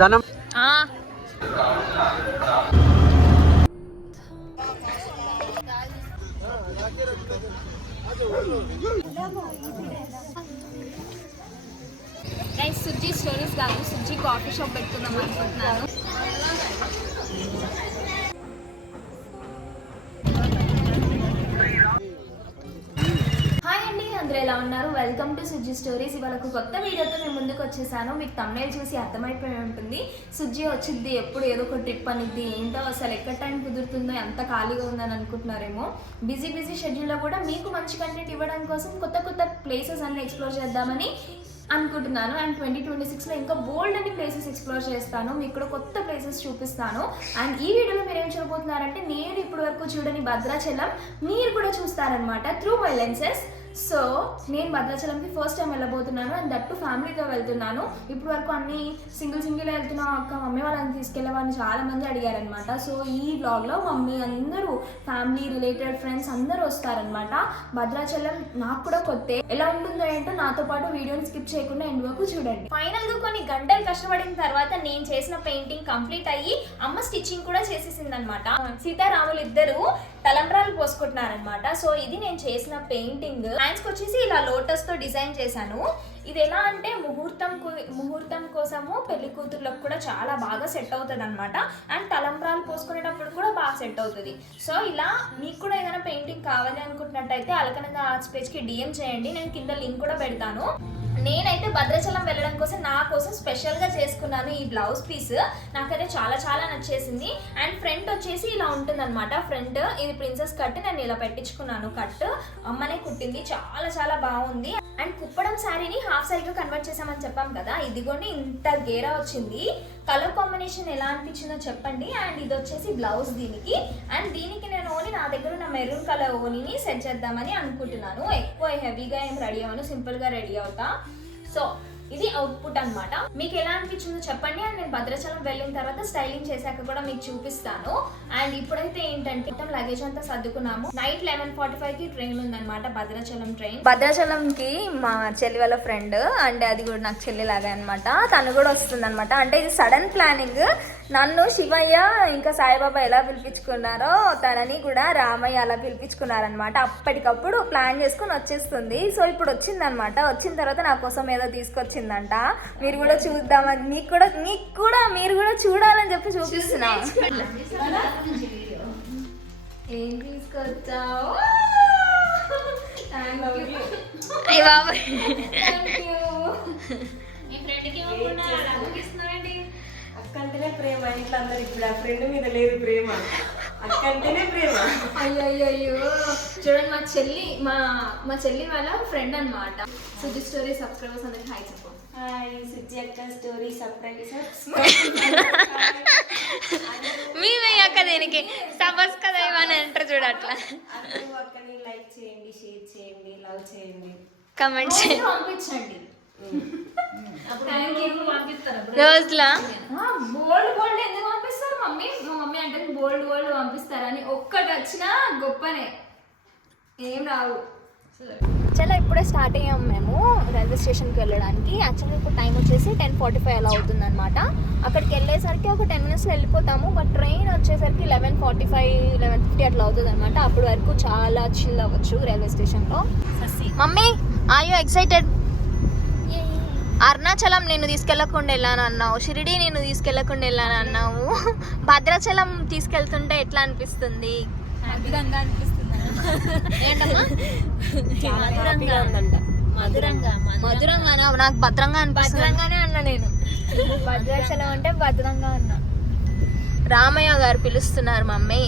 ధనం సుజ్జీ స్టోరీస్ కాదు, సుజ్జీ coffee shop పెట్టుకుందాం అనుకుంటున్నాను. హాయ్ అండి, అందరూ ఎలా ఉన్నారు? Welcome to Sujji stories. ఇవాళ ఒక కొత్త వీడియోతో మేము ముందుకు వచ్చేసాను. మీకు తమ్నేల్ చూసి అర్థమైపోయి ఉంటుంది. సుజ్జీ వచ్చింది ఎప్పుడు ఏదో ఒక ట్రిప్ అనిద్ది, ఏంటో అసలు ఎక్కడ టైం కుదురుతుందో, ఎంత ఖాళీగా ఉందని అనుకుంటున్నారేమో. బిజీ షెడ్యూల్లో కూడా మీకు మంచి కంటెంట్ ఇవ్వడం కోసం కొత్త ప్లేసెస్ అన్ని ఎక్స్ప్లోర్ చేద్దామని అనుకుంటున్నాను. అండ్ 2026లో ఇంకా బోల్డ్ అని ప్లేసెస్ ఎక్స్ప్లోర్ చేస్తాను, మీకు కూడా కొత్త ప్లేసెస్ చూపిస్తాను. అండ్ ఈ వీడియోలో మీరు ఏం చూడబోతున్నారంటే, నేను ఇప్పటి వరకు చూడని భద్రాచలం మీరు కూడా చూస్తారనమాట త్రూ మై లెన్సెస్. సో నేను భద్రాచలంకి ఫస్ట్ టైం వెళ్ళబోతున్నాను, అండ్ దట్టు ఫ్యామిలీతో వెళ్తున్నాను. ఇప్పుడు వరకు అన్ని సింగిల్ వెళ్తున్నాం అక్క, మమ్మీ వాళ్ళని తీసుకెళ్ళేవాళ్ళని చాలా మంది అడిగారనమాట. సో ఈ బ్లాగ్లో మమ్మీ అందరూ, ఫ్యామిలీ రిలేటెడ్ ఫ్రెండ్స్ అందరూ వస్తారనమాట. భద్రాచలం నాకు కూడా కొత్త, ఎలా ఉంటుందో ఏంటో నాతో పాటు వీడియోని స్కిప్ చేయకుండా ఎండ్ వరకు చూడండి. ఫైనల్ గా కొన్ని గంటలు కష్టపడిన తర్వాత నేను చేసిన పెయింటింగ్ కంప్లీట్ అయ్యి అమ్మ స్టిచ్చింగ్ కూడా చేసేసింది అనమాట. సీతారాములు ఇద్దరు తలంబ్రాలు పోసుకుంటున్నారనమాట. సో ఇది నేను చేసిన పెయింటింగ్. హ్యాండ్స్ వచ్చేసి ఇలా లోటస్ తో డిజైన్ చేశాను. ఇది ఎలా అంటే ముహూర్తం కోసము పెళ్లి కూతుర్లకు కూడా చాలా బాగా సెట్ అవుతుంది అనమాట. అండ్ తలంబ్రాలు పోసుకునేటప్పుడు కూడా బాగా సెట్ అవుతుంది. సో ఇలా మీకు కూడా ఏదైనా పెయింటింగ్ కావాలి అనుకుంటున్నట్టయితే అలకనంద ఆర్ట్స్ పేజ్కి DM చేయండి, నేను కింద లింక్ కూడా పెడతాను. నేనైతే భద్రాచలం వెళ్ళడం కోసం నా కోసం స్పెషల్గా చేసుకున్నాను ఈ బ్లౌజ్ పీస్. నాకైతే చాలా నచ్చేసింది. అండ్ ఫ్రంట్ వచ్చేసి ఇలా ఉంటుంది అనమాట. ఫ్రంట్ ఇది ప్రిన్సెస్ కట్, నేను ఇలా పెట్టించుకున్నాను. కట్ అమ్మనే కుట్టింది, చాలా బాగుంది. అండ్ కుప్పడం శారీని హాఫ్ సారీగా కన్వర్ట్ చేసామని చెప్పాం కదా, ఇదిగోండి ఇంత గేరా వచ్చింది. కలర్ కాంబినేషన్ ఎలా అనిపించిందో చెప్పండి. అండ్ ఇది వచ్చేసి బ్లౌజ్ దీనికి. అండ్ దీనికి నేను ఓని నా దగ్గర ఉన్న మెరూన్ కలర్ ఓనిని సెట్ చేద్దామని అనుకుంటున్నాను. ఎక్కువ హెవీగా ఏం రెడీ అవ్వను, సింపుల్గా రెడీ అవుతా. సో ఇది అవుట్పుట్ అనమాట. మీకు ఎలా అనిపించిందో చెప్పండి. అండ్ నేను భద్రాచలం వెళ్ళిన తర్వాత స్టైలింగ్ చేశాక కూడా మీకు చూపిస్తాను. అండ్ ఇప్పుడైతే ఏంటంటే మొత్తం లగేజ్ అంతా సర్దుకున్నాము. నైట్ 11:45కి ట్రైన్ ఉందన్నమాట, భద్రాచలం ట్రైన్. భద్రాచలంకి మా చెల్లి వాళ్ళ ఫ్రెండ్, అంటే అది కూడా నాకు చెల్లిలాగా అనమాట, తను కూడా వస్తుంది అనమాట. అంటే ఇది సడన్ ప్లానింగ్. నన్ను శివయ్య ఇంకా సాయిబాబా ఎలా పిలిపించుకున్నారో తనని కూడా రామయ్య అలా పిలిపించుకున్నారనమాట. అప్పటికప్పుడు ప్లాన్ చేసుకుని వచ్చేస్తుంది. సో ఇప్పుడు వచ్చిందనమాట. వచ్చిన తర్వాత నా కోసం ఏదో తీసుకొచ్చిందంట. మీరు కూడా చూద్దామని, మీకు కూడా మీరు కూడా చూడాలని చెప్పి చూపిస్తున్నా. ఏం తీసుకొచ్చావు? అక్కంటేనే ప్రేమ ఇంట్లో అందరు. ఇప్పుడు ఆ ఫ్రెండ్ మీద లేదు ప్రేమ, అక్కంటేనే ప్రేమ. అయ్యో చూడండి, మా చెల్లి వాళ్ళ ఫ్రెండ్ అనమాట. సుజ్జీ స్టోరీ సబ్స్క్రైబర్స్ అందరికి హాయ్ చెప్పు. హాయ్ సుజ్జీ అక్క స్టోరీ సబ్స్క్రైబర్స్. మేమే అక్క దేనికి సబస్ కదా ఇవన్నీ అంటారు చూడ, అట్లా అందరూ అక్కని లైక్ చేయండి, షేర్ చేయండి, లవ్ చేయండి, కమెంట్ చేయండి, పంపించండి. రోజులా బోల్డ్ ఎందుకు పంపిస్తారు మమ్మీ? మా మమ్మీ అంటే బోల్డ్ పంపిస్తారని. ఒక్కటి వచ్చినా గొప్పనే, ఏం రావు. చాలా ఇప్పుడే స్టార్ట్ అయ్యాము మేము రైల్వే స్టేషన్కి వెళ్ళడానికి. యాక్చువల్గా ఇప్పుడు టైం వచ్చేసి 10:45 అలా అవుతుంది అనమాట. అక్కడికి వెళ్ళేసరికి ఒక 10 minutesలో వెళ్ళిపోతాము. బట్ ట్రైన్ వచ్చేసరికి 11:45, 11:50 అట్లా అవుతుంది అనమాట. అప్పటి వరకు చాలా చిల్ అవ్వచ్చు రైల్వే స్టేషన్లో. Mummy are you excited? Arunachalam నేను తీసుకెళ్లకుండా వెళ్ళాను అన్నావు, షిరిడి నేను తీసుకెళ్లకుండా వెళ్ళాను అన్నావు, భద్రాచలం తీసుకెళ్తుంటే ఎట్లా అనిపిస్తుంది? మధురంగా అనిపిస్తుంది. ఏంటమ్మా? మధురంగా నాకు భద్రంగా అనిపిస్తుంది. భద్రంగానే అన్నా నేను. భద్రాచలం అంటే భద్రంగా అన్నా. రామయ్య గారు పిలుస్తున్నారు మమ్మీ.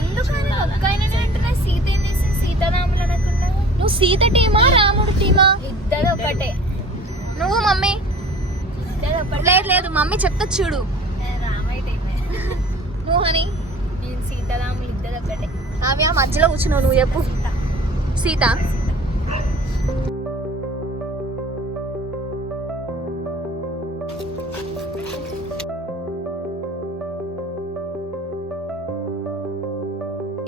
ఎందుకని ఒక్కైనా అంటున్నా? సీత ఏం చేసింది? సీతారాములు అనకుండా నువ్వు సీత టీమా రాముడు టీమా? ఇద్దరు ఒకటే. నువ్వు మమ్మీ? లేదు మమ్మీ చెప్తా చూడు. నువ్వు అని నేను సీతారాములు ఇద్దరు ఒకటే. అవి ఆ మధ్యలో కూర్చున్నావు, నువ్వు చెప్పు. సీత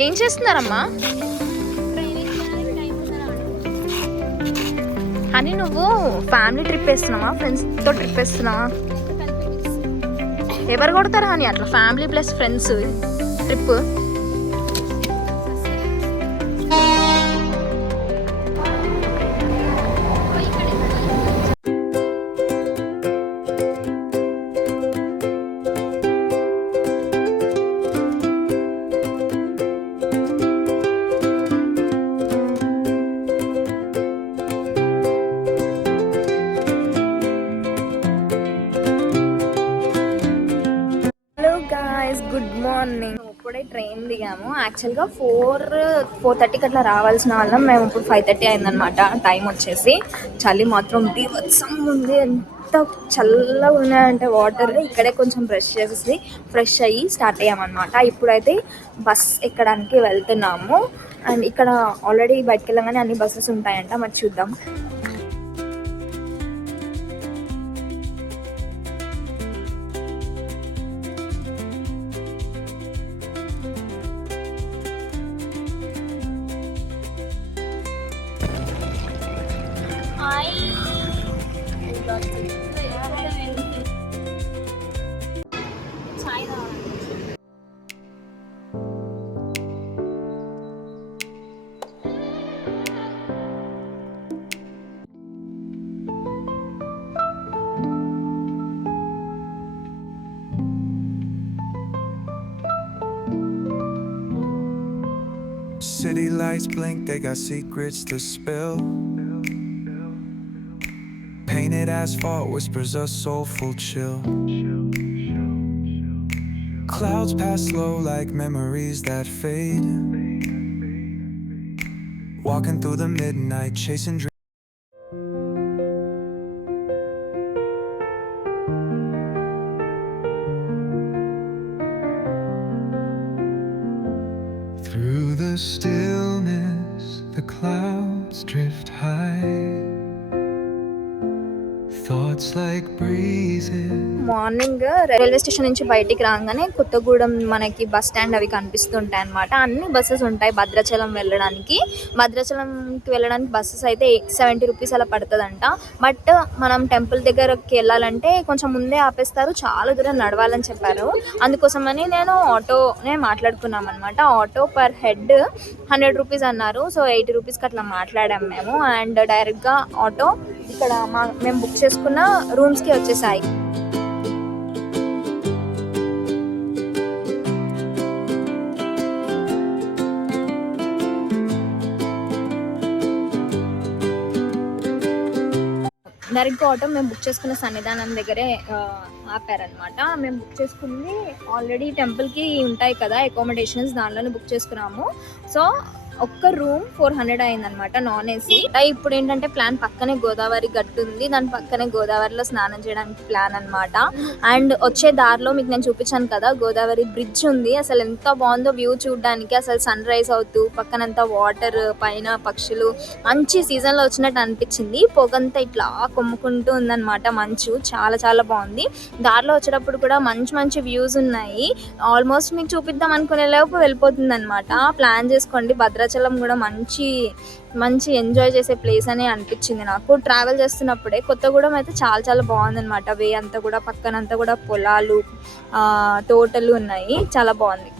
ఏం చేస్తున్నారమ్మా? అని నువ్వు ఫ్యామిలీ ట్రిప్ వేస్తున్నావా, ఫ్రెండ్స్తో ట్రిప్ వేస్తున్నావా? ఎవరు కొడతారా అని అట్లా family plus friends trip. Good morning. ఇప్పుడే ట్రైన్ దిగాము. యాక్చువల్గా 4:30కి అట్లా రావాల్సిన వాళ్ళం. మేము ఇప్పుడు 5:30 అయిందనమాట. టైం వచ్చేసి చలి మాత్రం బీభత్సంగా ఉంది. ఎంత చల్లగా ఉన్నాయంటే వాటర్. ఇక్కడే కొంచెం బ్రష్ చేసేసి ఫ్రెష్ అయ్యి స్టార్ట్ అయ్యామన్నమాట. ఇప్పుడైతే బస్ ఎక్కడానికి వెళ్తున్నాము. అండ్ ఇక్కడ ఆల్రెడీ బయటకు వెళ్ళగానే అన్ని బస్సెస్ ఉంటాయంట. మరి చూద్దాం. City lights blink, they got secrets to spill. Painted asphalt whispers a soulful chill. Clouds pass slow like memories that fade. Walking through the midnight, chasing dreams. Through the stillness, the clouds drift high. Thoughts like breezes. Morning railway station నుంచి బయటికి రాగానే కొత్తగూడెం మనకి bus stand అవి కనిపిస్తుంటాయి అన్నమాట. అన్ని buses ఉంటాయి భద్రాచలం వెళ్ళడానికి. భద్రాచలంకి వెళ్ళడానికి బస్సెస్ అయితే 70 రూపీస్ అలా పడుతుందంట. బట్ మనం టెంపుల్ దగ్గరకి వెళ్ళాలంటే కొంచెం ముందే ఆపేస్తారు. చాలా దూరం నడవాలని చెప్పారు. అందుకోసమని నేను ఆటోనే మాట్లాడుకున్నాం అనమాట. ఆటో పర్ హెడ్ 100 రూపీస్ అన్నారు. సో 80 రూపీస్కి అట్లా మాట్లాడాము మేము. అండ్ డైరెక్ట్గా ఆటో ఇక్కడ మేము బుక్ చేసుకున్న రూమ్స్కి వచ్చేసాయి. డైరెక్ట్గా ఆటో మేము బుక్ చేసుకున్న సన్నిధానం దగ్గరే ఆపారనమాట. మేము బుక్ చేసుకుంది ఆల్రెడీ టెంపుల్కి ఉంటాయి కదా అకామిడేషన్స్, దాంట్లోనే బుక్ చేసుకున్నాము. సో ఒక్క రూమ్ 400 అయిందనమాట, నాన్ ఏసీ. ఇప్పుడు ఏంటంటే ప్లాన్ పక్కనే గోదావరి గట్టు ఉంది. దాని పక్కనే గోదావరిలో స్నానం చేయడానికి ప్లాన్ అనమాట. అండ్ వచ్చే దారిలో మీకు నేను చూపించాను కదా గోదావరి బ్రిడ్జ్ ఉంది. అసలు ఎంత బాగుందో వ్యూ చూడడానికి. అసలు సన్ రైజ్ అవుతూ పక్కనంతా వాటర్, పైన పక్షులు, మంచి సీజన్లో వచ్చినట్టు అనిపించింది. పొగంతా ఇట్లా కొమ్ముకుంటూ ఉందన్నమాట మంచు. చాలా చాలా బాగుంది. దారిలో వచ్చేటప్పుడు కూడా మంచి మంచి వ్యూస్ ఉన్నాయి. ఆల్మోస్ట్ మీకు చూపిద్దాం అనుకునే లోపు వెళ్ళిపోతుంది అనమాట. ప్లాన్ చేసుకోండి. భద్రాచలం కూడా మంచి ఎంజాయ్ చేసే ప్లేస్ అని అనిపించింది నాకు ట్రావెల్ చేస్తున్నప్పుడే. కొత్తగూడెం అయితే చాలా చాలా బాగుందన్నమాట. వే అంతా కూడా పక్కనంతా కూడా పొలాలు, తోటలు ఉన్నాయి. చాలా బాగుంది.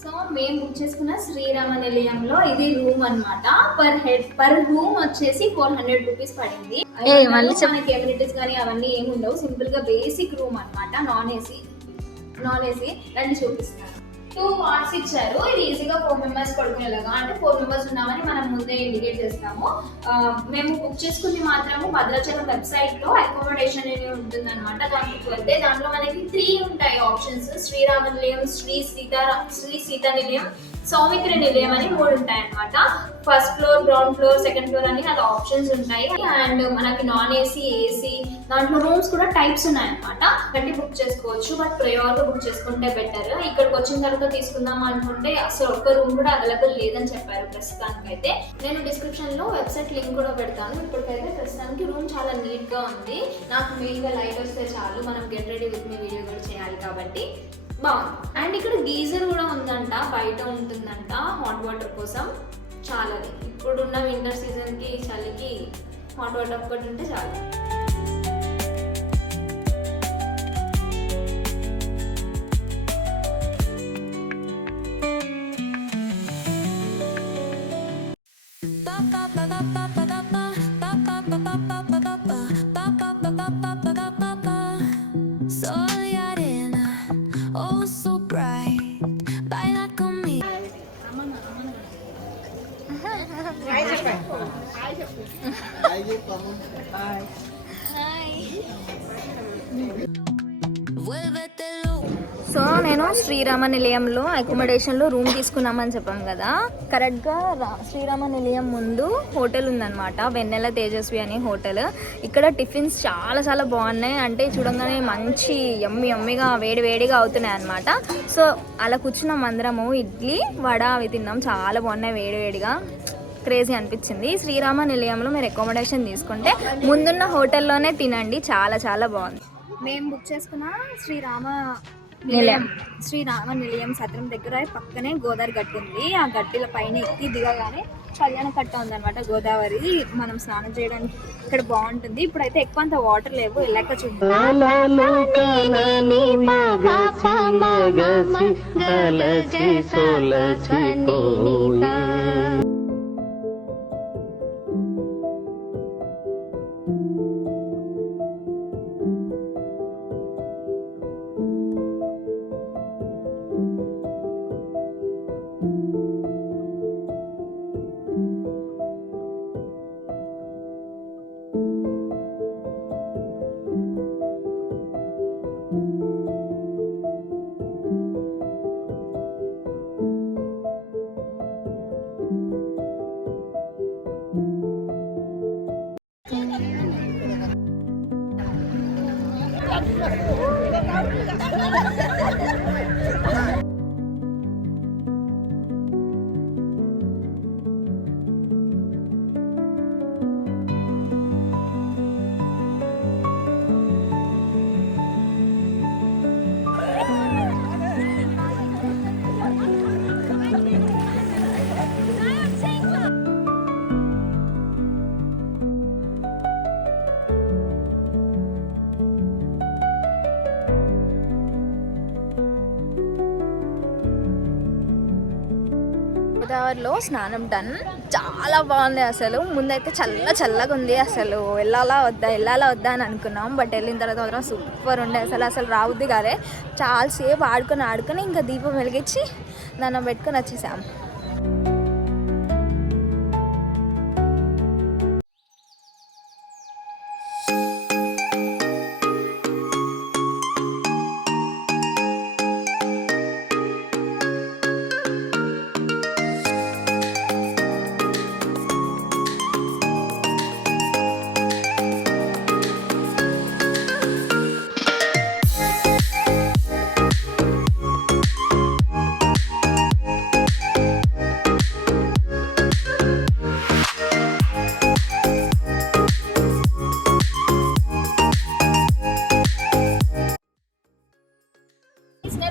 సో మేము బుక్ చేసుకున్న శ్రీరామ నిలయంలో ఇది రూమ్ అన్నమాట. పర్ రూమ్ వచ్చేసి 400 రూపీస్ పడింది. మనకి ఎమ్యూనిటీస్ కానీ అవన్నీ ఏమి ఉండవు. సింపుల్ గా బేసిక్ రూమ్ అన్నమాట. నాన్ ఏసీ రండి చూపిస్తాను. 2 వార్డ్స్ ఇచ్చారు. ఇది ఈజీగా 4 మెంబర్స్ పడుకునేలాగా. అంటే 4 మెంబర్స్ ఉన్నామని మనం ముందే ఇండికేట్ చేస్తాము. మేము బుక్ చేసుకుంది మాత్రము భద్రాచలం వెబ్సైట్ లో అకామిడేషన్ అనేది ఉంటుంది అనమాట. దాంట్లోకి వెళ్తే దాంట్లో మనకి 3 ఉంటాయి ఆప్షన్స్. శ్రీరామ నిలయం, శ్రీ సీతా నిలయం సౌమిత్రి నిలయం అని 3 ఉంటాయి అనమాట. First floor, ground floor, second floor అని అలా ఆప్షన్స్ ఉంటాయి. అండ్ మనకి నాన్ ఏసీ, ఏసీ దాంట్లో రూమ్స్ కూడా టైప్స్ ఉన్నాయి అనమాట. గట్టి బుక్ చేసుకోవచ్చు, బట్ ప్రియార్గా బుక్ చేసుకుంటే బెటర్. ఇక్కడికి వచ్చిన తర్వాత తీసుకుందాం అనుకుంటే అసలు ఒక్క రూమ్ కూడా అవైలబుల్ లేదని చెప్పారు ప్రస్తుతానికి అయితే. నేను డిస్క్రిప్షన్ లో వెబ్సైట్ లింక్ కూడా పెడతాను. ఇప్పటికైతే ప్రస్తుతానికి రూమ్ చాలా నీట్ గా ఉంది. నాకు మెయిన్గా లైట్ వస్తే చాలు, మనం get ready with me video కూడా చేయాలి కాబట్టి బాగుంది. అండ్ ఇక్కడ గీజర్ కూడా ఉందంట, బయట ఉంటుందంట హాట్ వాటర్ కోసం. చాలా ఇప్పుడున్న వింటర్ సీజన్కి చలికి హాట్ వాటర్ ఒక్కటి ఉంటే చాలు. సో నేను శ్రీరామ నిలయంలో అకామిడేషన్లో రూమ్ తీసుకున్నామని చెప్పాం కదా. కరెక్ట్గా శ్రీరామ నిలయం ముందు హోటల్ ఉందన్నమాట, వెన్నెల తేజస్వి అనే హోటల్. ఇక్కడ టిఫిన్స్ చాలా చాలా బాగున్నాయి. అంటే చూడంగానే మంచి యమ్మిగా వేడిగా అవుతున్నాయి అన్నమాట. సో అలా కూర్చున్నాం అందరము. ఇడ్లీ వడ అవి తిన్నాం, చాలా బాగున్నాయి వేడిగా. క్రేజీ అనిపించింది. శ్రీరామ నిలయంలో మీరు అకామిడేషన్ తీసుకుంటే ముందున్న హోటల్లోనే తినండి, చాలా చాలా బాగుంది. మేము బుక్ చేసుకున్న శ్రీరామ నిలయం సత్రం దగ్గర పక్కనే గోదావరి గట్టు ఉంది. ఆ గట్టిల పైన ఎక్కి దిగగానే కళ్యాణ కట్ట ఉందన్నమాట, గోదావరి. మనం స్నానం చేయడానికి ఇక్కడ బాగుంటుంది. ఇప్పుడైతే ఎక్కువ అంత వాటర్ లేవు, వెళ్ళాక చూద్దాం. గోదావరిలో స్నానం డన్, చాలా బాగుంది అసలు. ముందైతే చల్లగా ఉంది, అసలు వెళ్ళాలా వద్దా అని అనుకున్నాం. బట్ వెళ్ళిన తర్వాత సూపర్ ఉండే, అసలు రావద్దు కాదే. చాలాసేపు ఆడుకొని ఇంకా దీపం వెలిగించి దండం పెట్టుకొని వచ్చేసాం.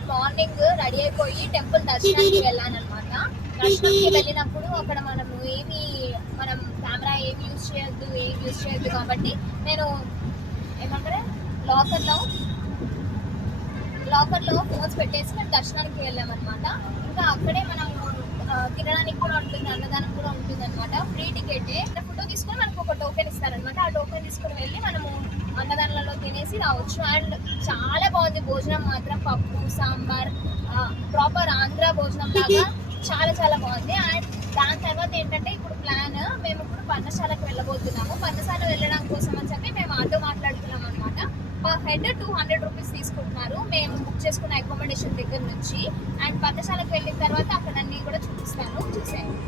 మార్నింగ్ రెడీ అయిపోయి టెంపుల్ దర్శనానికి వెళ్ళాను అనమాట. దర్శనానికి వెళ్ళినప్పుడు అక్కడ మనం కెమెరా ఏమి యూజ్ చేయొద్దు కాబట్టి నేను ఏమంటారు లాకర్లో ఫోన్స్ పెట్టేసి మేము దర్శనానికి వెళ్ళామన్నమాట. ఇంకా అక్కడే మనం తినడానికి కూడా ఉంటుంది, అన్నదానం కూడా ఉంటుంది అనమాట. Free ticket. ఫోటో తీసుకొని మనకు ఒక టోకెన్ ఇస్తారనమాట. ఆ టోకెన్ తీసుకుని వెళ్ళి మనము అన్నదానాలలో తినేసి రావచ్చు. అండ్ చాలా బాగుంది భోజనం మాత్రం, పప్పు సాంబార్ ప్రాపర్ ఆంధ్ర భోజనం లాగా చాలా బాగుంది. అండ్ దాని తర్వాత ఏంటంటే ఇప్పుడు ప్లాన్, మేము ఇప్పుడు పర్ణశాలకు వెళ్ళబోతున్నాము. పర్ణశాల వెళ్ళడం కోసం అని చెప్పి మేము ఆటో మాట్లాడుతున్నాం అనమాట. పర్ హెడ్ 200 రూపీస్ తీసుకుంటున్నారు మేము బుక్ చేసుకున్న అకామిడేషన్ దగ్గర నుంచి. అండ్ పర్ణశాలకు వెళ్ళిన తర్వాత అక్కడ అన్ని కూడా చూపిస్తాను, చూసేయండి.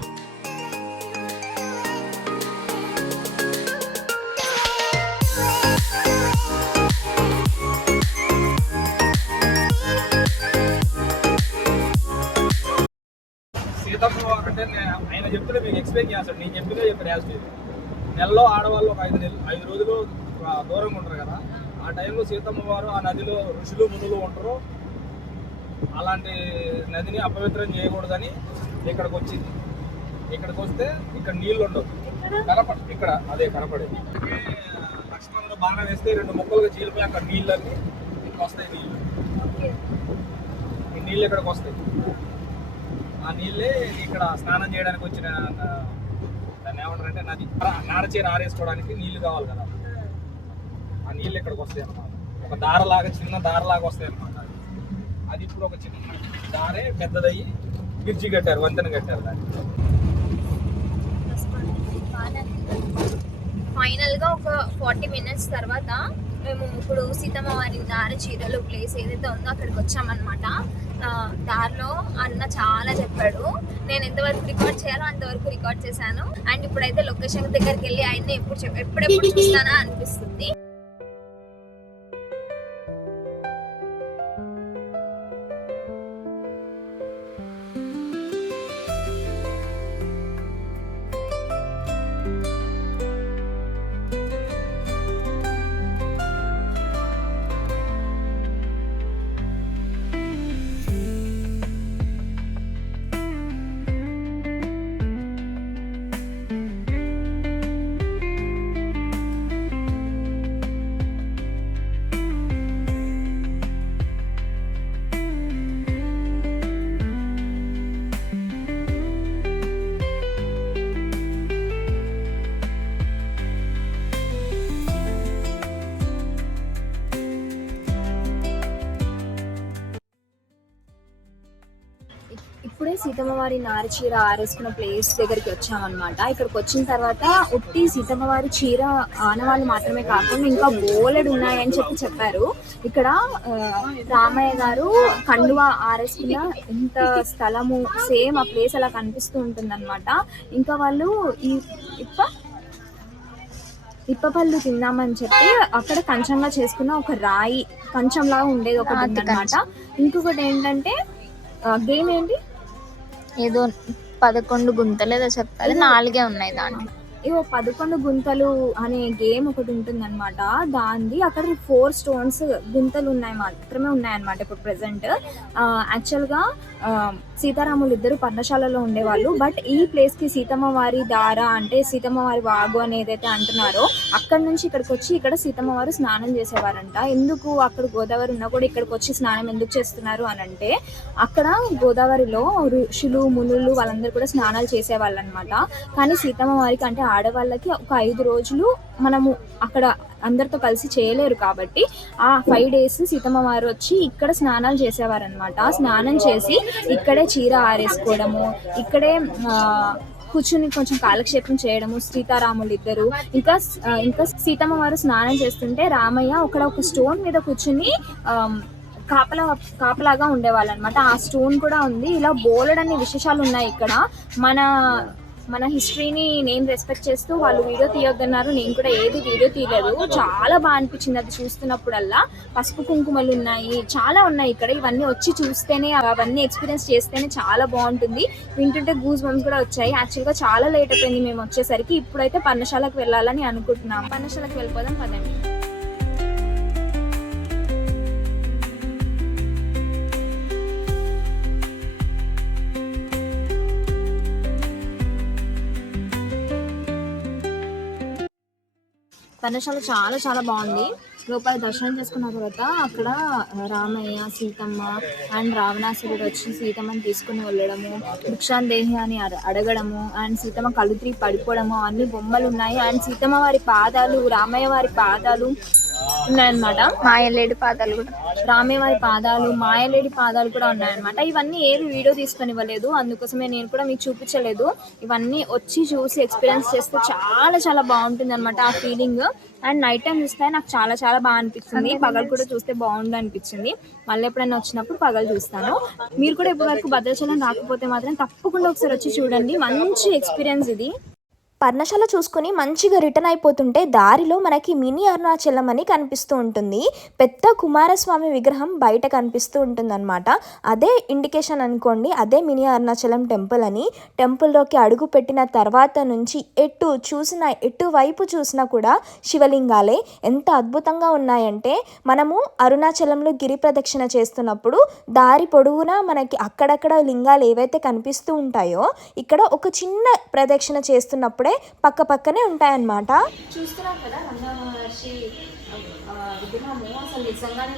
సీతమ్మ అంటే ఆయన చెప్తే మీకు ఎక్స్ప్లెయిన్ చేస్తాడు, నేను చెప్పితే చెప్పాడు యాజ్ నెలలో ఆడవాళ్ళు ఒక 5 రోజులు దూరంగా ఉంటారు కదా, ఆ టైంలో సీతమ్మ వారు ఆ నదిలో ఋషులు మునులు ఉంటారు, అలాంటి నదిని అపవిత్రం చేయకూడదని ఇక్కడికి వచ్చింది. ఇక్కడికి వస్తే ఇక్కడ నీళ్ళు ఉండవు, ఇక్కడ అదే కనపడేది. లక్ష్మణుడు బాగా వేస్తే 2 ముక్కలుగా చీలిపోయి అక్కడ నీళ్ళన్నీ ఇక్కడ వస్తాయి. ఈ నీళ్ళు ఇక్కడికి వస్తాయి. ఆ నీళ్ళే ఇక్కడ స్నానం చేయడానికి వచ్చిన దాన్ని ఏమంటారంటే నది. నారచీర ఆరేసుకోవడానికి నీళ్లు కావాలి కదా, ఆ నీళ్ళు ఇక్కడికి వస్తాయి అన్నమాట. ఒక దారలాగా చిన్న దారలాగా వస్తాయి అన్నమాట. అది ఇప్పుడు ఒక చిన్న దారే పెద్దదయ్యి బ్రిడ్జి కట్టారు, వంతెన కట్టారు దాన్ని. ఫైనల్గా ఒక 40 మినిట్స్ తర్వాత మేము ఇప్పుడు సీతమ్మ వారి దారి చీరలు ప్లేస్ ఏదైతే ఉందో అక్కడికి వచ్చామన్నమాట. దారిలో అన్న చాలా చెప్పాడు, నేను ఎంతవరకు రికార్డ్ చేయాలో అంతవరకు రికార్డ్ చేశాను. అండ్ ఇప్పుడైతే లొకేషన్ దగ్గరికి వెళ్ళి ఆయన ఎప్పుడెప్పుడు చూస్తానా అనిపిస్తుంది. ఇప్పుడే సీతమ్మ వారి నారి చీర ఆరేసుకున్న ప్లేస్ దగ్గరికి వచ్చామన్నమాట. ఇక్కడికి వచ్చిన తర్వాత ఉట్టి సీతమ్మ వారి చీర ఆనవాళ్ళు మాత్రమే కాకుండా ఇంకా బోలెడు ఉన్నాయని చెప్పారు. ఇక్కడ రామయ్య గారు కండువా ఆరేసుకున్న ఇంత స్థలము సేమ్ ఆ ప్లేస్ అలా కనిపిస్తూ ఉంటుందన్నమాట. ఇంకా వాళ్ళు ఈ ఇప్పపళ్ళు తిందామని చెప్పి అక్కడ కంచంగా చేసుకున్న ఒక రాయి కంచంలాగా ఉండేది ఒకటి ఉందన్నమాట. ఇంకొకటి ఏంటంటే గేమ్ ఏంటి, ఏదో 11 గుంతలు ఏదో చెప్పారు, 4 ఉన్నాయి దాంట్లో. ఏవో 11 గుంతలు అనే గేమ్ ఒకటి ఉంటుందన్నమాట. దాన్ని అక్కడ 4 స్టోన్స్ గుంతలు మాత్రమే ఉన్నాయన్నమాట ఇప్పుడు ప్రెసెంట్. యాక్చువల్గా సీతారాములు ఇద్దరు పర్ణశాలలో ఉండేవాళ్ళు. బట్ ఈ ప్లేస్కి సీతమ్మ వారి దార అంటే సీతమ్మ వారి వాగు అని ఏదైతే అంటున్నారో అక్కడ నుంచి ఇక్కడికి వచ్చి ఇక్కడ సీతమ్మ వారు స్నానం చేసేవారంట. ఎందుకు అక్కడ గోదావరి ఉన్నా కూడా ఇక్కడికి వచ్చి స్నానం ఎందుకు చేస్తున్నారు అని అంటే అక్కడ గోదావరిలో ఋషులు మునులు వాళ్ళందరూ కూడా స్నానాలు చేసేవాళ్ళు అనమాట. కానీ సీతమ్మ వారికి అంటే ఆడవాళ్ళకి ఒక 5 రోజులు మనము అక్కడ అందరితో కలిసి చేయలేరు కాబట్టి ఆ 5 days సీతమ్మ వారు వచ్చి ఇక్కడ స్నానాలు చేసేవారనమాట. స్నానం చేసి ఇక్కడే చీర ఆరేసుకోవడము, ఇక్కడే కూర్చుని కొంచెం కాలక్షేపం చేయడము సీతారాములు ఇద్దరు. ఇంకా సీతమ్మ వారు స్నానం చేస్తుంటే రామయ్య ఒక స్టోన్ మీద కూర్చుని కాపలాగా ఉండేవాళ్ళు అనమాట. ఆ స్టోన్ కూడా ఉంది. ఇలా బోలెడన్ని విశేషాలు ఉన్నాయి ఇక్కడ. మన హిస్టరీని నేను రెస్పెక్ట్ చేస్తూ వాళ్ళు వీడియో తీయొద్దన్నారు, నేను కూడా ఏది వీడియో తీయలేదు. చాలా బాగా అనిపించింది అది చూస్తున్నప్పుడల్లా. పసుపు కుంకుమలు ఉన్నాయి, చాలా ఉన్నాయి ఇక్కడ. ఇవన్నీ వచ్చి చూస్తేనే అవన్నీ ఎక్స్పీరియన్స్ చేస్తేనే చాలా బాగుంటుంది. వింటుంటే గూస్ బంప్స్ కూడా వచ్చాయి. యాక్చువల్గా చాలా లేట్ అయిపోయింది మేము వచ్చేసరికి. ఇప్పుడైతే పర్ణశాలకు వెళ్ళాలని అనుకుంటున్నాం. పర్ణశాలకు వెళ్ళిపోదాం పదండి. పర్ణశాల చాలా చాలా బాగుంది. లోపల దర్శనం చేసుకున్న తర్వాత అక్కడ రామయ్య సీతమ్మ అండ్ రావణాసురుడు వచ్చి సీతమ్మని తీసుకుని వెళ్ళడము, భిక్షాందేహి అని అడగడము, అండ్ సీతమ్మ కళ్ళు తిరిగి పడిపోవడము, అన్ని బొమ్మలు ఉన్నాయి. అండ్ సీతమ్మ వారి పాదాలు, రామయ్య వారి పాదాలు ఉన్నాయన్నమాట. మాయలేడి పాదాలు కూడా. రామేవారి పాదాలు, మాయలేడి పాదాలు కూడా ఉన్నాయన్నమాట. ఇవన్నీ ఏవి వీడియో తీసుకొని ఇవ్వలేదు, అందుకోసమే నేను కూడా మీకు చూపించలేదు. ఇవన్నీ వచ్చి చూసి ఎక్స్పీరియన్స్ చేస్తే చాలా చాలా బాగుంటుంది అనమాట ఆ ఫీలింగ్. అండ్ నైట్ టైం చూస్తే నాకు చాలా చాలా బాగా అనిపిస్తుంది. పగలు కూడా చూస్తే బాగుండు అనిపించింది. మళ్ళీ ఎప్పుడైనా వచ్చినప్పుడు పగలు చూస్తాను. మీరు కూడా ఇప్పటి వరకు భద్రాచలం రాకపోతే మాత్రం తప్పకుండా ఒకసారి వచ్చి చూడండి. మంచి ఎక్స్పీరియన్స్ ఇది. పర్ణశాల చూసుకుని మంచిగా రిటర్న్ అయిపోతుంటే దారిలో మనకి మినీ అరుణాచలం అని కనిపిస్తూ ఉంటుంది. పెద్ద కుమారస్వామి విగ్రహం బయట కనిపిస్తూ ఉంటుందన్నమాట. అదే ఇండికేషన్ అనుకోండి, అదే మినీ అరుణాచలం టెంపుల్ అని. టెంపుల్లోకి అడుగు పెట్టిన తర్వాత నుంచి ఎటువైపు చూసినా కూడా శివలింగాలే. ఎంత అద్భుతంగా ఉన్నాయంటే మనము అరుణాచలంలో గిరి ప్రదక్షిణ చేస్తున్నప్పుడు దారి పొడవునా మనకి అక్కడక్కడ లింగాలు ఏవైతే కనిపిస్తూ ఉంటాయో ఇక్కడ ఒక చిన్న ప్రదక్షిణ చేస్తున్నప్పుడే పక్క పక్కనే ఉంటాయన్నమాట. చూస్తున్నారు కదా నంద మహర్షి విగ్రహము అసలు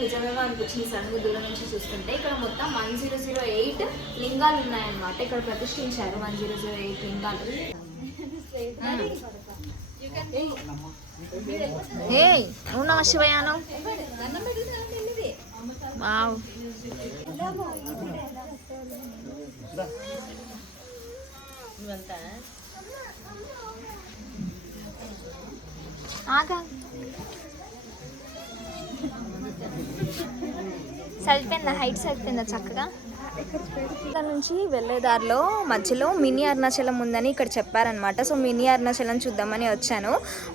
నిజమేమో అనిపించింది సడన్గా దూరం నుంచి చూస్తుంటే. ఇక్కడ మొత్తం 1008 లింగాలు ఉన్నాయన్నమాట. ఇక్కడ ప్రతిష్ఠించారు 1008 లింగాలు. ఓం నమః శివాయ. వావ్. సరిపోయిందా? హైట్ సరిపోయిందా చక్కగా? ఇక్కడ నుంచి వెళ్ళే దారిలో మధ్యలో మినీ అరుణాచలం ఉందని ఇక్కడ చెప్పారనమాట. సో మినీ అరుణాచలం చూద్దామని వచ్చాను.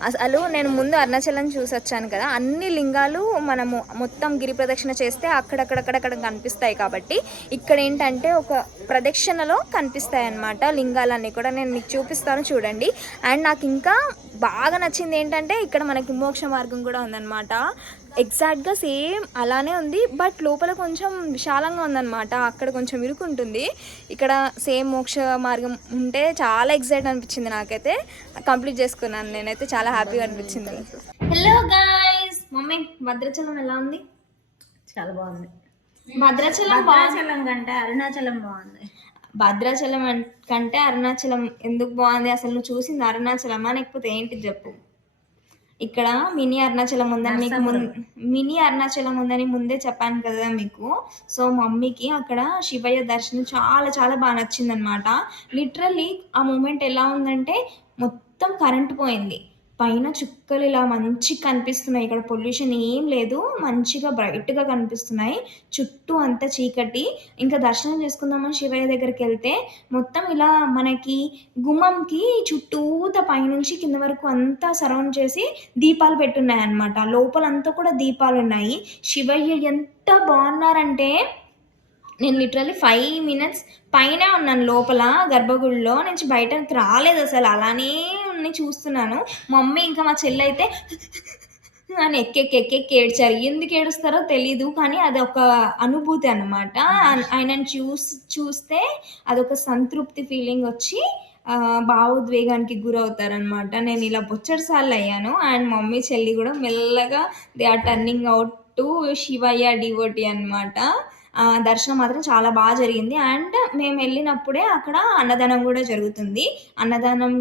అసలు నేను ముందు అరుణాచలం చూసి వచ్చాను కదా, అన్ని లింగాలు మనము మొత్తం గిరి ప్రదక్షిణ చేస్తే అక్కడక్కడ కనిపిస్తాయి. కాబట్టి ఇక్కడ ఏంటంటే ఒక ప్రదక్షిణలో కనిపిస్తాయి అన్నమాట లింగాలన్నీ కూడా. నేను మీకు చూపిస్తాను చూడండి. అండ్ నాకు ఇంకా బాగా నచ్చింది ఏంటంటే ఇక్కడ మనకి మోక్ష మార్గం కూడా ఉందన్నమాట. ఎగ్జాక్ట్గా సేమ్ అలానే ఉంది, బట్ లోపల కొంచెం విశాలంగా ఉందన్నమాట. అక్కడ కొంచెం ఇరుకుంటుంది, ఇక్కడ సేమ్ మోక్ష మార్గం ఉంటే చాలా ఎగ్జైట్ అనిపించింది నాకైతే. కంప్లీట్ చేసుకున్నాను నేనైతే, చాలా హ్యాపీగా అనిపించింది. హలో గైస్, మమ్మీ భద్రాచలం ఎలా ఉంది? చాలా బాగుంది. భద్రాచలం కంటే అరుణాచలం బాగుంది. భద్రాచలం కంటే అరుణాచలం ఎందుకు బాగుంది? అసలు నువ్వు చూసింది అరుణాచలమా లేకపోతే ఏంటి చెప్పు. ఇక్కడ మినీ అరుణాచలం ఉందని మీకు మినీ అరుణాచలం ఉందని ముందే చెప్పాను కదా మీకు. సో మమ్మీకి అక్కడ శివయ్య దర్శనం చాలా చాలా బాగా నచ్చింది అనమాట. లిటరల్లీ ఆ మూమెంట్ ఎలా ఉందంటే మొత్తం కరెంట్ పోయింది, పైన చుక్కలు ఇలా మంచిగా కనిపిస్తున్నాయి. ఇక్కడ పొల్యూషన్ ఏం లేదు, మంచిగా బ్రైట్గా కనిపిస్తున్నాయి. చుట్టూ అంతా చీకటి. ఇంకా దర్శనం చేసుకుందామని శివయ్య దగ్గరికి వెళ్తే మొత్తం ఇలా మనకి గుమ్మంకి చుట్టూత పైనుంచి కింద వరకు అంతా సరౌండ్ చేసి దీపాలు పెట్టున్నాయి అన్నమాట. లోపలంతా కూడా దీపాలు ఉన్నాయి. శివయ్య ఎంత బాగున్నారంటే నేను లిటరల్లీ 5 minutes పైనే ఉన్నాను లోపల గర్భగుడిలో నుంచి, బయటకు రాలేదు అసలు. అలానే ఉన్ని చూస్తున్నాను. మమ్మీ ఇంకా మా చెల్లి అయితే అని ఎక్కెక్కి ఏడ్చారు. ఎందుకు ఏడుస్తారో తెలీదు, కానీ అది ఒక అనుభూతి అనమాట. ఆయనను చూస్తే అదొక సంతృప్తి ఫీలింగ్ వచ్చి భావోద్వేగానికి గురవుతారనమాట. నేను ఇలా బొచ్చడిసార్లు అయ్యాను. అండ్ మమ్మీ చెల్లి కూడా మెల్లగా they are turning out to Shivayya devotee అనమాట. దర్శనం మాత్రం చాలా బాగా జరిగింది. అండ్ మేము వెళ్ళినప్పుడే అక్కడ అన్నదానం కూడా జరుగుతుంది. అన్నదానం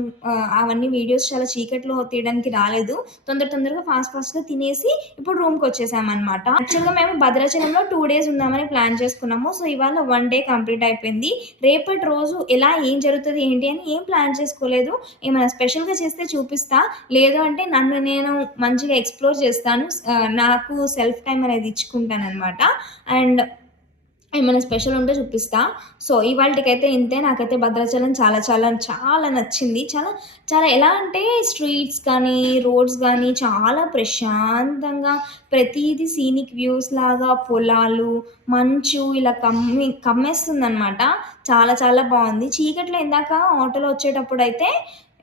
అవన్నీ వీడియోస్ చాలా చీకట్లో తీయడానికి రాలేదు. తొందరగా ఫాస్ట్గా తినేసి ఇప్పుడు రూమ్కి వచ్చేసామన్నమాట. యాక్చువల్గా మేము భద్రాచలంలో 2 days ఉందామని ప్లాన్ చేసుకున్నాము. సో ఇవాళ 1 day కంప్లీట్ అయిపోయింది. రేపటి రోజు ఎలా ఏం జరుగుతుంది ఏంటి అని ఏం ప్లాన్ చేసుకోలేదు. ఏమైనా స్పెషల్గా చేస్తే చూపిస్తా, లేదు అంటే నన్ను నేను మంచిగా ఎక్స్ప్లోర్ చేస్తాను. నాకు సెల్ఫ్ టైం అనేది ఇచ్చుకుంటాను అనమాట. అండ్ ఏమైనా స్పెషల్ ఉంటే చూపిస్తా. సో ఇవాళకైతే ఇంతే. నాకైతే భద్రాచలం చాలా చాలా చాలా నచ్చింది. చాలా చాలా ఎలా అంటే స్ట్రీట్స్ కానీ రోడ్స్ కానీ చాలా ప్రశాంతంగా, ప్రతిదీ సీనిక్ వ్యూస్ లాగా, పొలాలు, మంచు ఇలా కమ్మేస్తుంది అనమాట. చాలా చాలా బాగుంది. చీకట్లో ఇందాక ఆటోలో వచ్చేటప్పుడు అయితే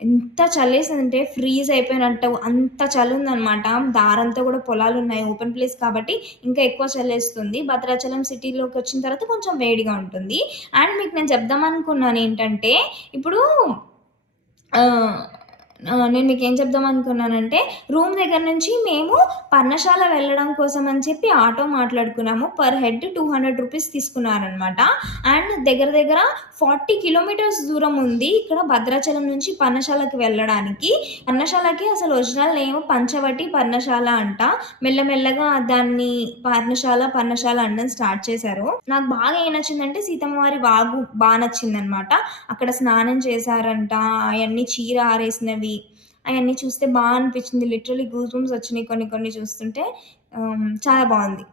ఎంత చల్లేసిందంటే ఫ్రీజ్ అయిపోయినట్టు అంత చలి ఉందన్నమాట. దారంతా కూడా పొలాలు ఉన్నాయి, ఓపెన్ ప్లేస్ కాబట్టి ఇంకా ఎక్కువ చల్లేస్తుంది. భద్రాచలం సిటీలోకి వచ్చిన తర్వాత కొంచెం వేడిగా ఉంటుంది. అండ్ మీకు నేను చెప్దామనుకున్నాను ఏంటంటే, ఇప్పుడు నేను మీకు ఏం చెప్దాం అనుకున్నానంటే రూమ్ దగ్గర నుంచి మేము పర్ణశాల వెళ్ళడం కోసం అని చెప్పి ఆటో మాట్లాడుకున్నాము. పర్ హెడ్ 200 రూపీస్ తీసుకున్నారనమాట. అండ్ దగ్గర దగ్గర 40 కిలోమీటర్స్ దూరం ఉంది ఇక్కడ భద్రాచలం నుంచి పర్ణశాలకి వెళ్ళడానికి. పర్ణశాలకి అసలు ఒరిజినల్ నేమ్ పంచవటి పర్ణశాల అంట. మెల్లమెల్లగా దాన్ని పర్ణశాల అనడం స్టార్ట్ చేశారు. నాకు బాగా ఏం నచ్చిందంటే సీతమ్మ వారి వాగు బాగా నచ్చిందనమాట. అక్కడ స్నానం చేశారంట, అవన్నీ చీర ఆరేసినవి, అవన్నీ చూస్తే బాగా అనిపించింది. లిటరలీ గూస్ బంప్స్ వచ్చినాయి కొన్ని చూస్తుంటే. చాలా బాగుంది.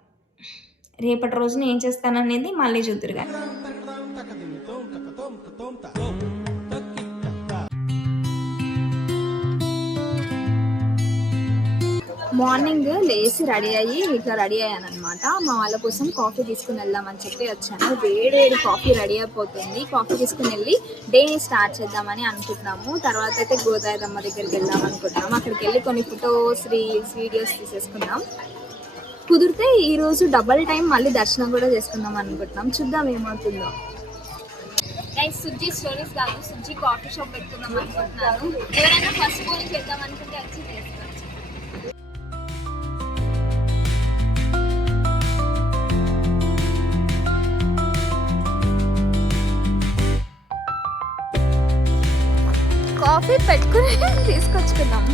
రేపటి రోజున ఏం చేస్తాననేది మళ్ళీ చూద్దురుగా. మార్నింగ్ లేచి రెడీ అయ్యాను అనమాట. మా వాళ్ళ కోసం కాఫీ తీసుకుని వెళ్దామని చెప్పి వచ్చాను. వేడి కాఫీ రెడీ అయిపోతుంది. కాఫీ తీసుకుని వెళ్ళి డేని స్టార్ట్ చేద్దామని అనుకుంటున్నాము. తర్వాత అయితే గోదావరమ్మ దగ్గరికి వెళ్దాం అనుకుంటున్నాము. అక్కడికి వెళ్ళి కొన్ని ఫొటోస్, రీల్స్, వీడియోస్ తీసేసుకుందాం. కుదిరితే ఈరోజు డబల్ టైం మళ్ళీ దర్శనం కూడా చేసుకుందాం అనుకుంటున్నాం. చూద్దాం ఏమవుతుందో. సుజ్జి స్టోరీస్ కాదు, సుజ్జి కాఫీ షాప్ పెట్టుకుందాం అనుకుంటున్నాను. ఎవరైనా ఫస్ట్ పోనీ చేద్దాం అనుకుంటే వచ్చి చేసుకోవచ్చు. కాఫీ పెట్టుకుని తీసుకొచ్చుకుందాం.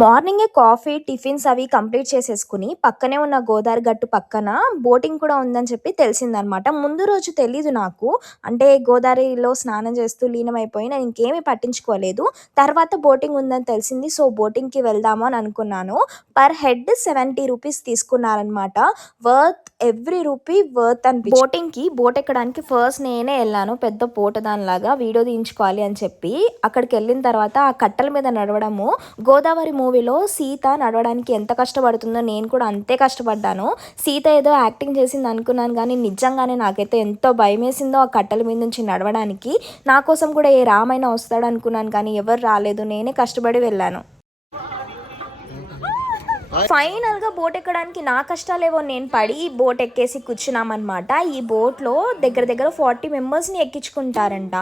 మార్నింగే కాఫీ, టిఫిన్స్ అవి కంప్లీట్ చేసేసుకుని పక్కనే ఉన్న గోదావరి గట్టు పక్కన బోటింగ్ కూడా ఉందని చెప్పి తెలిసిందనమాట. ముందు రోజు తెలీదు నాకు. అంటే గోదావరిలో స్నానం చేస్తూ లీనమైపోయి నేను ఇంకేమీ పట్టించుకోలేదు. తర్వాత బోటింగ్ ఉందని తెలిసింది. సో బోటింగ్కి వెళ్దాము అని అనుకున్నాను. పర్ హెడ్ 70 రూపీస్ తీసుకున్నారనమాట. వర్త్ ఎవ్రీ రూపీ వర్త్ అని. బోటింగ్కి బోట్ ఎక్కడానికి ఫస్ట్ నేనే వెళ్ళాను. పెద్ద పోట దానిలాగా వీడియో తీయించుకోవాలి అని చెప్పి. అక్కడికి వెళ్ళిన తర్వాత ఆ కట్టల మీద నడవడము, గోదావరి మూవీలో సీత నడవడానికి ఎంత కష్టపడుతుందో నేను కూడా అంతే కష్టపడ్డాను. సీత ఏదో యాక్టింగ్ చేసింది అనుకున్నాను, కానీ నిజంగానే నాకైతే ఎంతో భయం వేసిందో ఆ కట్టల మీద నుంచి నడవడానికి. నా కోసం కూడా ఏ రామైనా వస్తాడు అనుకున్నాను, కానీ ఎవరు రాలేదు. నేనే కష్టపడి వెళ్ళాను. ఫైనల్గా బోట్ ఎక్కడానికి నా కష్టాలేవో నేను పడి బోట్ ఎక్కేసి కూర్చున్నామన్నమాట. ఈ బోట్లో దగ్గర దగ్గర 40 మెంబర్స్ని ఎక్కించుకుంటారంట.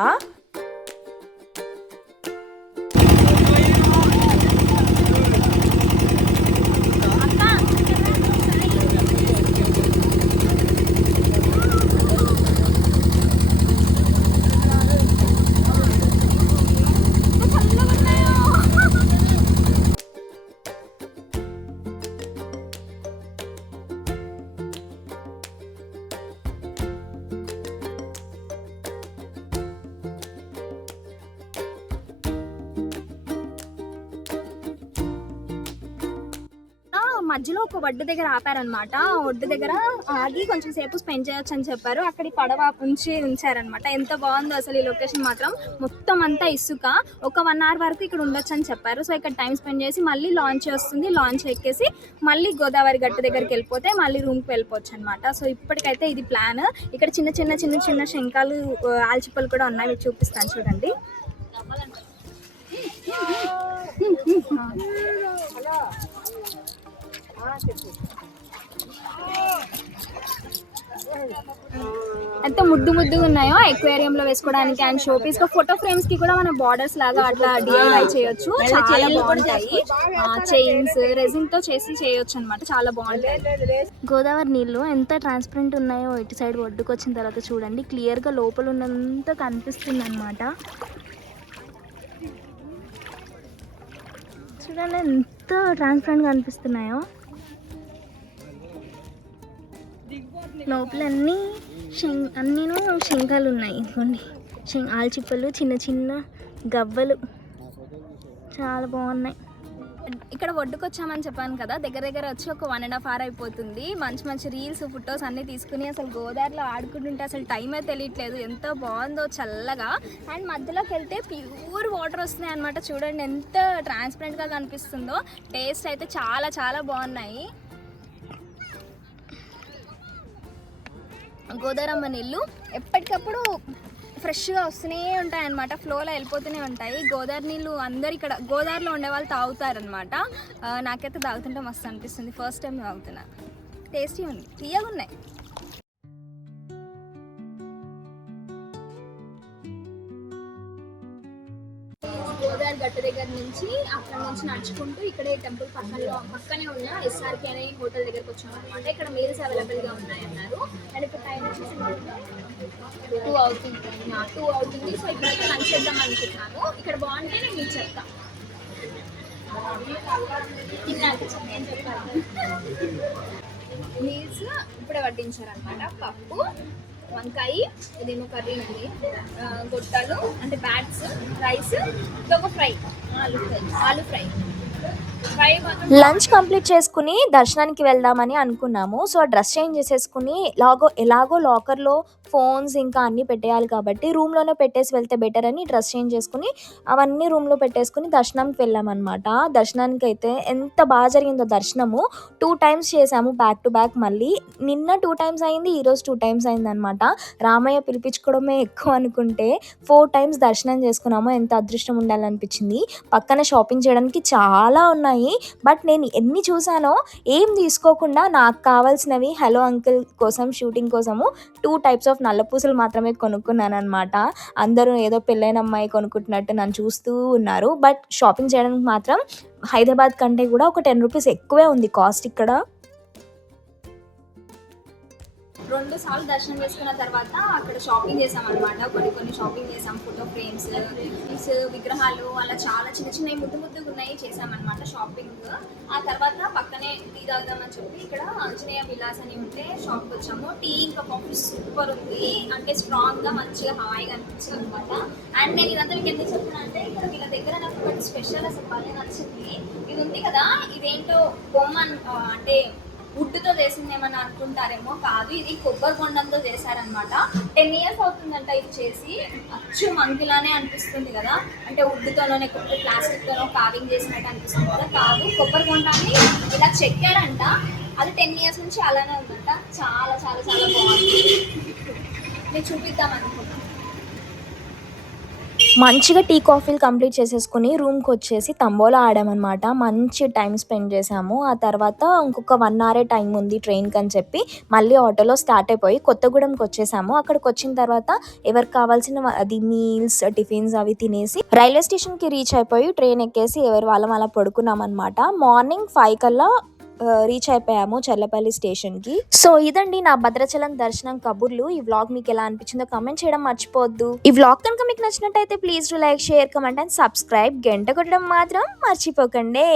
మధ్యలో ఒక ఒడ్డు దగ్గర ఆపారనమాట. ఒడ్డు దగ్గర ఆగి కొంచెం సేపు స్పెండ్ చేయొచ్చు అని చెప్పారు. అక్కడ పడవ ఉంచారనమాట. ఎంత బాగుందో అసలు ఈ లొకేషన్ మాత్రం. మొత్తం అంతా ఇసుక. ఒక 1 అవర్ వరకు ఇక్కడ ఉండొచ్చు అని చెప్పారు. సో ఇక్కడ టైం స్పెండ్ చేసి మళ్ళీ లాంచ్ వస్తుంది. లాంచ్ ఎక్కేసి మళ్ళీ గోదావరి గట్టు దగ్గరికి వెళ్ళిపోతే మళ్ళీ రూమ్కి వెళ్ళిపోవచ్చు అనమాట. సో ఇప్పటికైతే ఇది ప్లాన్. ఇక్కడ చిన్న శంఖాలు, ఆల్చిప్పలు కూడా ఉన్నాయి. మీకు చూపిస్తాను చూడండి. ఎంత ముద్దుగా ఉన్నాయో ఎక్వేరియంలో వేసుకోవడానికి. అండ్ షో పీస్ గా ఫోటో ఫ్రేమ్స్ కి కూడా మన బార్డర్స్ లాగా అట్లా DIY చేయొచ్చు. చాలా బాగుంటాయి. చైన్స్ రెజిన్ తో చేయొచ్చు అనమాట. చాలా బాగుంటాయి. గోదావరి నీళ్ళు ఎంత ట్రాన్స్పరెంట్ ఉన్నాయో ఇటు సైడ్ ఒడ్డుకు వచ్చిన తర్వాత చూడండి. క్లియర్ గా లోపల ఉన్నంత కనిపిస్తుంది అనమాట. చూడండి ఎంత ట్రాన్స్పరెంట్ గా అనిపిస్తున్నాయో. లోపల అన్నీను శంఖాలు ఉన్నాయి. ఇదిగోండి ఆల్చిప్పలు, చిన్న గవ్వలు చాలా బాగున్నాయి. ఇక్కడ ఒడ్డుకు వచ్చామని చెప్పాను కదా. దగ్గర వచ్చి ఒక 1.5 hour అయిపోతుంది. మంచి రీల్స్, ఫొటోస్ అన్నీ తీసుకుని అసలు గోదావరిలో ఆడుకుంటుంటే అసలు టైమే తెలియట్లేదు. ఎంతో బాగుందో చల్లగా. అండ్ మధ్యలోకి వెళ్తే ప్యూర్ వాటర్ వస్తున్నాయి అనమాట. చూడండి ఎంత ట్రాన్స్పరెంట్గా కనిపిస్తుందో. టేస్ట్ అయితే చాలా బాగున్నాయి. గోదావరమ్మ నీళ్ళు ఎప్పటికప్పుడు ఫ్రెష్గా వస్తూనే ఉంటాయి అన్నమాట, ఫ్లోలో వెళ్ళిపోతూనే ఉంటాయి. గోదావరి నీళ్ళు అందరు ఇక్కడ గోదావరిలో ఉండే వాళ్ళు తాగుతారనమాట. నాకైతే తాగుతుంటే మస్తు అనిపిస్తుంది, ఫస్ట్ టైం తాగుతున్నా. టేస్టీ ఉంది, తీయగా ఉన్నాయి. గోదావరి గట్టు దగ్గర నుంచి అక్కడ నుంచి నడుచుకుంటూ ఇక్కడే టెంపుల్ పక్కనే ఉన్న ఎస్ఆర్కే అనే హోటల్ దగ్గరకు వచ్చాం అనమాట. ఇక్కడ మీల్స్ అవైలబుల్గా ఉన్నాయన్నారు. అండ్ ఇప్పుడు టైం వచ్చేసి 2 అవుతుంది. సో ఇప్పుడైతే లంచ్ చేద్దాం అనుకుంటున్నాను. ఇక్కడ బాగుంటే నేను మీకు చెప్తాను. మీల్స్ ఇప్పుడే వడ్డించారనమాట. పప్పు, వంకాయ, ఇదేమో కర్రీ ఉంది, గొట్టాలు అంటే బ్యాట్స్, రైస్, ఇదొక ఫ్రై, ఆలు ఫ్రై. లంచ్ కంప్లీట్ చేసుకుని దర్శనానికి వెళ్దామని అనుకున్నాము. సో డ్రెస్ చేంజ్ చేసేసుకుని ఎలాగో లాకర్లో ఫోన్స్ ఇంకా అన్నీ పెట్టేయాలి కాబట్టి రూమ్లోనే పెట్టేసి వెళ్తే బెటర్ అని డ్రెస్ చేంజ్ చేసుకుని అవన్నీ రూమ్లో పెట్టేసుకుని దర్శనంకి వెళ్ళామన్నమాట. దర్శనానికి అయితే ఎంత బాగా జరిగిందో దర్శనము. 2 times చేసాము బ్యాక్ టు బ్యాక్. మళ్ళీ నిన్న 2 times అయింది, ఈరోజు 2 times అయింది అనమాట. రామయ్య పిలిపించుకోవడమే ఎక్కువ అనుకుంటే 4 times దర్శనం చేసుకున్నాము. ఎంత అదృష్టం ఉండాలనిపించింది. పక్కన షాపింగ్ చేయడానికి చాలా ఉన్నాయి, బట్ నేను ఎన్ని చూసానో ఏం తీసుకోకుండా నాకు కావాల్సినవి హలో అంకుల్ కోసం షూటింగ్ కోసము 2 types ఆఫ్ నల్ల పూసలు మాత్రమే కొనుక్కున్నాను అనమాట. అందరూ ఏదో పెళ్ళైన అమ్మాయి కొనుక్కుంటున్నట్టు నన్ను చూస్తూ ఉన్నారు. బట్ షాపింగ్ చేయడానికి మాత్రం హైదరాబాద్ కంటే కూడా ఒక 10 rupees ఎక్కువే ఉంది కాస్ట్ ఇక్కడ. 2 సార్లు దర్శనం చేసుకున్న తర్వాత అక్కడ షాపింగ్ చేసామన్నమాట. కొన్ని షాపింగ్ చేసాం. ఫోటో ఫ్రేమ్స్, విగ్రహాలు, అలా చాలా చిన్న ముద్దుగా ఉన్నాయి చేసామన్నమాట షాపింగ్. ఆ తర్వాత పక్కనే టీ తాగుదామని చెప్పి ఇక్కడ ఆంజనేయ విలాస్ అని ఉంటే షాప్కి వచ్చాము. టీ ఇంకా కాఫీ సూపర్ ఉంది, అంటే స్ట్రాంగ్గా మంచిగా హాయిగా అనిపించింది అనమాట. అండ్ నేను ఇదంతా మీకు ఎందుకు చెప్తున్నా అంటే ఇక్కడ వీళ్ళ దగ్గర నాకు ఒకటి స్పెషల్ అసలు బాగా నచ్చింది. ఇది ఉంది కదా, ఇదేంటో బొమ్మ అంటే వుడ్తో చేసిందేమని అనుకుంటారేమో, కాదు, ఇది కొబ్బరి బొండంతో చేశారనమాట. 10 years అవుతుందంట ఇది చేసి. అచ్చు మంకిలానే అనిపిస్తుంది కదా, అంటే వుడ్తోనో లేకపోతే ప్లాస్టిక్తోనో కార్వింగ్ చేసినట్టు అనిపిస్తుంది కదా, కాదు, కొబ్బరి బొండాన్ని ఇలా చెక్కారంట. అది 10 years నుంచి అలానే ఉందంట. చాలా చాలా చాలా బాగుంది. నేను చూపిద్దాం అనుకుంటున్నాను. మంచిగా టీ కాఫీలు కంప్లీట్ చేసేసుకుని రూమ్కి వచ్చేసి తంబోలా ఆడామన్నమాట. మంచి టైం స్పెండ్ చేసాము. ఆ తర్వాత ఇంకొక 1 hour టైం ఉంది ట్రైన్కి అని చెప్పి మళ్ళీ ఆటోలో స్టార్ట్ అయిపోయి కొత్తగూడెంకి వచ్చేసాము. అక్కడికి వచ్చిన తర్వాత ఎవరికి కావాల్సిన అది మీల్స్, టిఫిన్స్ అవి తినేసి రైల్వే స్టేషన్కి రీచ్ అయిపోయి ట్రైన్ ఎక్కేసి ఎవరి వాళ్ళం అలా పడుకున్నాం అనమాట. మార్నింగ్ 5 కల్లా రీచ్ అయిపోయాము చర్లపల్లి స్టేషన్కి. సో ఇదండి నా భద్రాచలం దర్శనం కబుర్లు. ఈ వ్లాగ్ మీకు ఎలా అనిపించిందో కమెంట్ చేయడం మర్చిపోవద్దు. ఈ వ్లాగ్ కనుక మీకు నచ్చినట్టయితే please do like, share, comment and subscribe. గంట కొట్టడం మాత్రం మర్చిపోకండి.